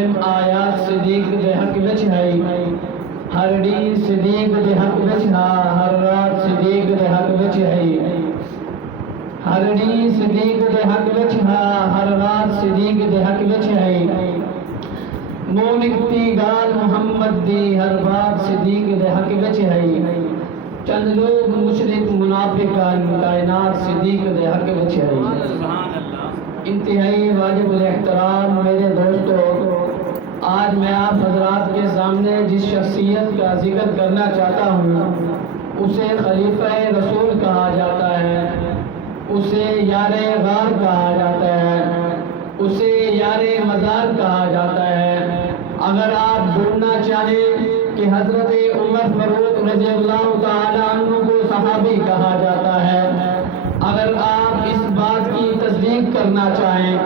پڑھن آیات صدیق دے حق وچ ہے، ہر ڈی صدیق دے حق وچ ہاں، ہر رات صدیق دے حق وچ ہے، ہر ڈی صدیق دے حق وچ ہاں، ہر رات صدیق دے حق وچ ہے، منہ نکتی گال محمد دی، ہر بات صدیق دے حق وچ ہے، چند لوگ مشرک منافقان کائنات صدیق دے حق وچ ہے۔ انتہائی واجب الاحترام میرے دوستو، آج میں آپ حضرات کے سامنے جس شخصیت کا ذکر کرنا چاہتا ہوں اسے خلیفہ رسول کہا جاتا ہے، اسے یار غار کہا جاتا ہے، اسے یار مزار کہا جاتا ہے۔ اگر آپ ڈھونڈنا چاہیں کہ حضرت عمر فاروق رضی اللہ تعالیٰ عنہ کو صحابی کہا جاتا ہے، اگر آپ اس بات کی تصدیق کرنا چاہیں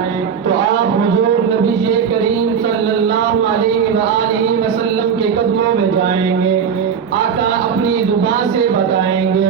تو آپ حضور نبی کریم صلی اللہ علیہ وآلہ وسلم کے قدموں میں جائیں گے، آقا اپنی زبان سے بتائیں گے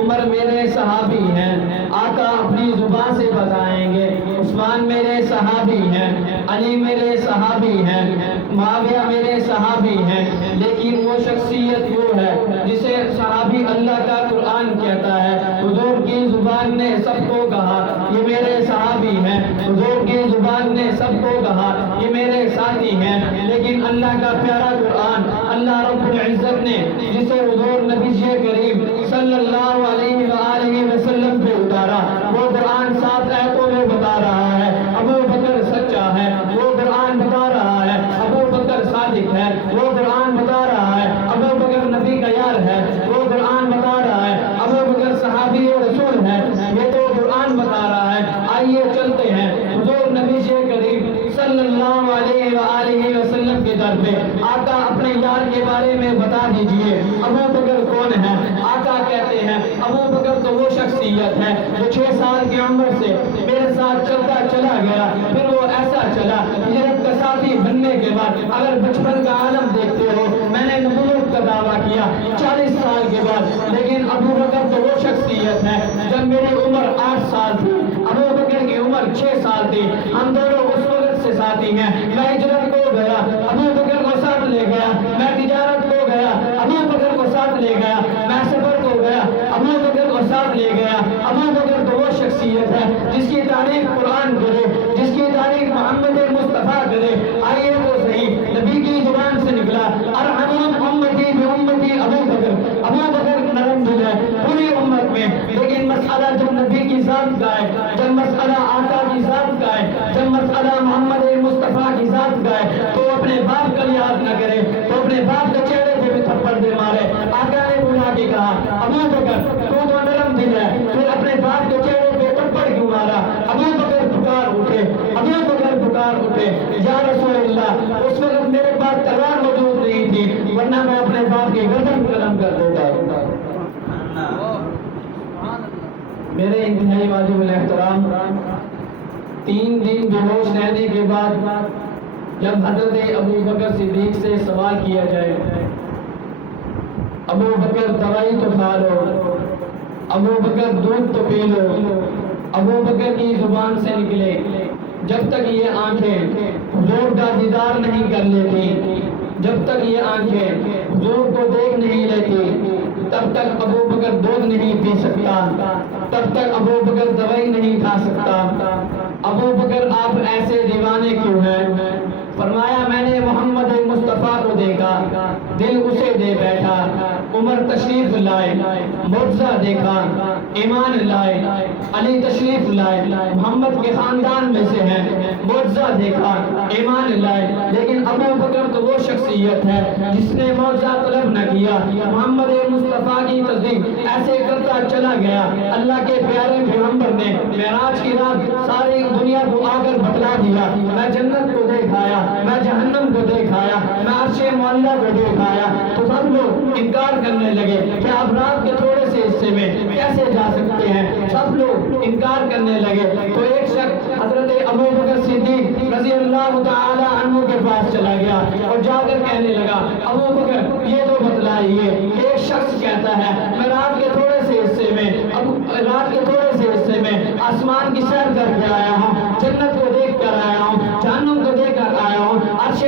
عمر میرے صحابی ہیں، آقا اپنی زبان سے بتائیں گے عثمان میرے صحابی ہیں، علی میرے صحابی ہیں، معاویہ میرے صحابی ہیں۔ لیکن وہ شخصیت وہ ہے جسے صحابی اللہ کا قرآن کہتا ہے، حضور کی زبان نے سب کو کہا یہ میرے صحابی ہیں، حضور کی زبان نے سب کو کہا یہ میرے ساتھی ہیں، لیکن اللہ کا پیارا قرآن اللہ رب العزت نے جسے حضور نبی کریم صلی اللہ علیہ وآلہ وسلم پہ اتارا، وہ قرآن 7 آیتوں میں بتا رہا ہے ابو بکر سچا ہے، وہ قرآن بتا رہا ہے ابو بکر صادق ہے، وہ قرآن بتا رہا ہے ابو بکر نبی کا یار ہے، وہ قرآن بتا رہا ہے ابو بکر صحابی رسول ہے، یہ تو قرآن بتا رہا ہے۔ آئیے چلتے ہیں حضور نبی کریم صلی اللہ علیہ وآلہ وسلم کے در پہ، آقا اپنے یار کے بارے میں بتا دیجئے ابو بکر کون ہے؟ آقا کہتے ہیں ابو بکر تو وہ شخصیت ہے جو 6 سال کی عمر سے میرے ساتھ چلتا چلا گیا، پھر وہ ایسا چلا ہجرت کا ساتھی بننے کے بعد اگر بچپن کا عالم دیکھتے ہو میں نے نبوت کا دعویٰ کیا 40 سال کے بعد، لیکن ابو بکر تو وہ شخصیت ہے جب میری عمر 8 سال تھی، ابو بکر کی عمر 6 سال تھی، ہم دونوں اس وقت سے ساتھی ہیں۔ میں ہجرت کو گیا ابو بکر کو ساتھ لے گیا، میں تجارت کو گیا ابو بکر کو ساتھ لے گیا، میں سفر کو گیا ابو بکر کو ساتھ لے گیا۔ ابو بکر تو وہ شخصیت ہے جس کی تعریف قرآن کرے، جس کی تعریف محمد مصطفیٰ کرے۔ آئیے تو صحیح نبی کی زبان سے نکلا ارحم امتی بامتی ابو بکر، ابو بکر نرم دل ہے پوری امت میں، لیکن مسئلہ جب نبی کی ذات کا ہے، جب مسئلہ آقا کی ذات کا ہے، جب مسئلہ محمد مصطفیٰ کی ذات کا ہے تو اپنے باپ کا لحاظ نہ کرے، تو اپنے باپ کے چہرے پہ بھی تھپڑ دے مارے۔ آقا نے بلا کے کہا ابو بکر تو نرم دل ہے، پھر اپنے باپ کے چہرے پہ تھپڑ کیوں مارا؟ ابو بکر پکار اٹھے، ابو بکر پکار اٹھے یا رسول اللہ، اس وقت میرے پاس تلوار موجود نہیں تھی ورنہ میں اپنے باپ کی گردن قلم کر دیتا۔ میرے انتہائی واجب الاحترام، 3 دن بے ہوش رہنے کے بعد جب حضرت ابو بکر صدیق سے سوال کیا جائے ابو بکر دوائی تو کھا لو، ابو بکر دودھ تو پی لو، ابو بکر کی زبان سے نکلے جب تک یہ آنکھیں حضور کا دیدار نہیں کر لیتی، جب تک یہ آنکھیں حضور کو دیکھ نہیں لیتی تب تک ابو بکر دودھ نہیں پی سکتا، تب تک ابو بکر دوائی نہیں کھا سکتا۔ ابو بکر آپ ایسے دیوانے کیوں ہیں؟ فرمایا میں نے محمد مصطفیٰ کو دیکھا، دل اسے دے بیٹھا، عمر تشریف لائے، معجزہ دیکھا، ایمان لائے، علی تشریف لائے، محمد کے خاندان میں سے ہیں، معجزہ دیکھا، ایمان لائے، لیکن ابو بکر تو وہ شخصیت ہے جس نے معجزہ طلب نہ کیا، محمد مصطفیٰ کی تصدیق ایسے کرتا چلا گیا۔ اللہ کے پیارے پیغمبر نے معراج کی رات ساری دنیا کو آ کر بتلا دیا، میں جنت کو دیکھ آیا، میں جہنم کو دیکھ آیا، میں عرش معلیٰ کو دیکھ آیا، تو سب لوگ انکار کرنے لگے کہ آپ رات کے تھوڑے سے حصے میں کیسے جا سکتے ہیں، سب لوگ انکار کرنے لگے۔ تو ایک شخص حضرت ابو بکر صدیق رضی اللہ تعالی عنہ کے پاس چلا گیا اور جا کر کہنے لگا ابو بکر یہ تو بتلائیے، ایک شخص کہتا ہے میں رات کے تھوڑے سے حصے میں آسمان کی سیر کر کے آیا ہوں، جنت کو دیکھ کر آیا ہوں، جہنم کو دیکھ کر آیا ہوں، عرش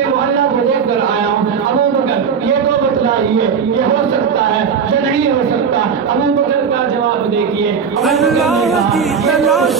تلاش